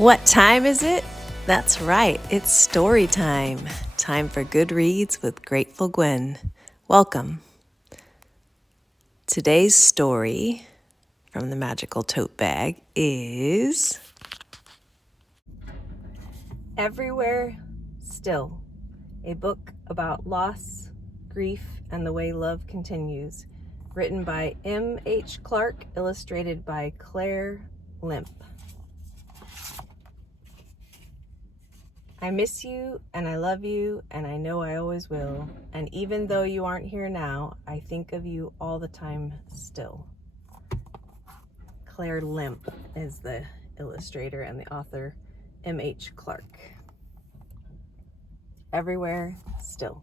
What time is it? That's right, it's story time. Time for good reads with Grateful Gwen. Welcome. Today's story from the Magical Tote Bag is Everywhere Still, a book about loss, grief, and the way love continues. Written by M.H. Clark, illustrated by Claire Lemp. I miss you, and I love you, and I know I always will. And even though you aren't here now, I think of you all the time still. Claire Lemp is the illustrator and the author, M.H. Clark. Everywhere Still.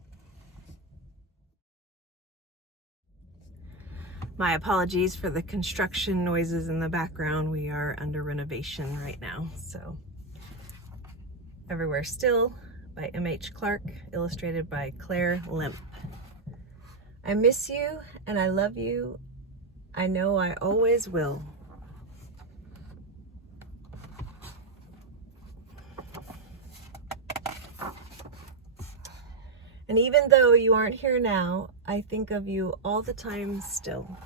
My apologies for the construction noises in the background. We are under renovation right now, so. Everywhere Still by M.H. Clark, illustrated by Claire Lemp. I miss you and I love you. I know I always will. And even though you aren't here now, I think of you all the time still.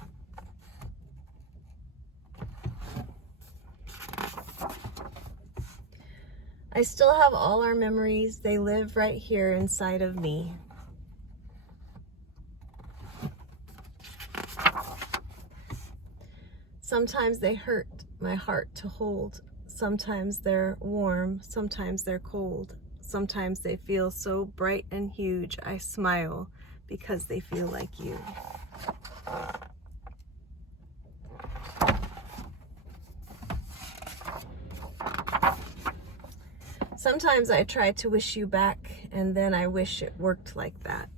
I still have all our memories. They live right here inside of me. Sometimes they hurt my heart to hold. Sometimes they're warm. Sometimes they're cold. Sometimes they feel so bright and huge. I smile because they feel like you. Sometimes I try to wish you back, and then I wish it worked like that.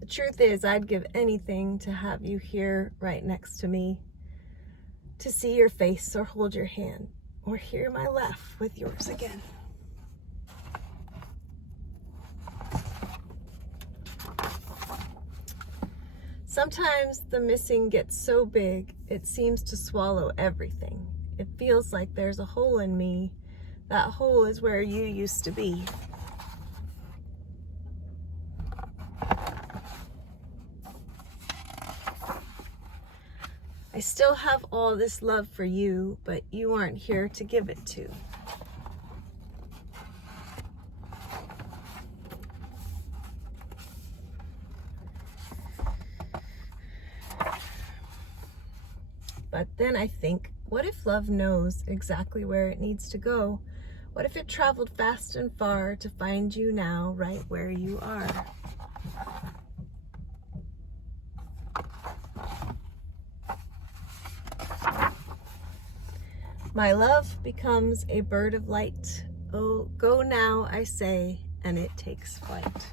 The truth is, I'd give anything to have you here right next to me, to see your face or hold your hand, or hear my laugh with yours again. Sometimes the missing gets so big, it seems to swallow everything. It feels like there's a hole in me. That hole is where you used to be. I still have all this love for you, but you aren't here to give it to. But then I think, what if love knows exactly where it needs to go? What if it traveled fast and far to find you now, right where you are? My love becomes a bird of light. Oh, go now, I say, and it takes flight.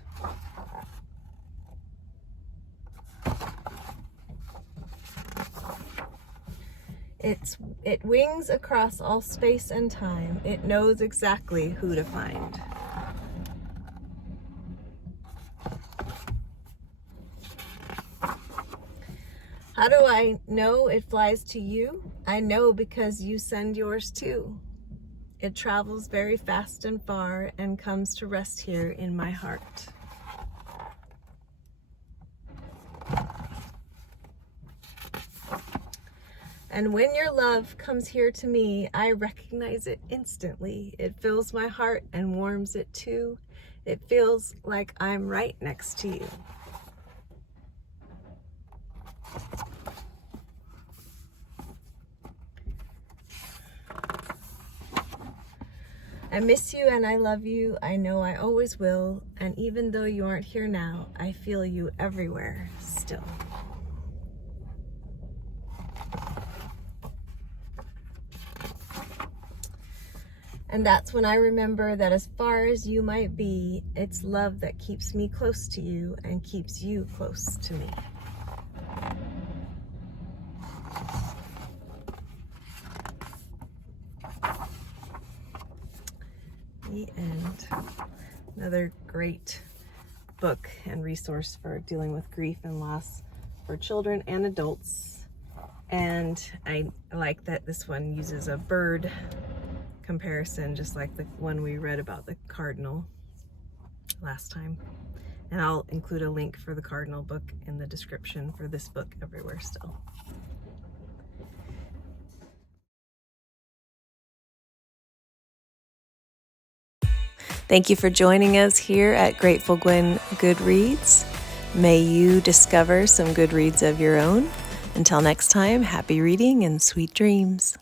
It wings across all space and time. It knows exactly who to find. How do I know it flies to you? I know because you send yours too. It travels very fast and far and comes to rest here in my heart. And when your love comes here to me, I recognize it instantly. It fills my heart and warms it too. It feels like I'm right next to you. I miss you and I love you. I know I always will. And even though you aren't here now, I feel you everywhere still. And that's when I remember that as far as you might be, it's love that keeps me close to you and keeps you close to me. The end. Another great book and resource for dealing with grief and loss. for children and adults. And I like that this one uses a bird comparison, just like the one we read about the cardinal last time. And I'll include a link for the cardinal book in the description for this book, Everywhere Still. Thank you for joining us here at Grateful Gwen Goodreads. May you discover some good reads of your own. Until next time, happy reading and sweet dreams.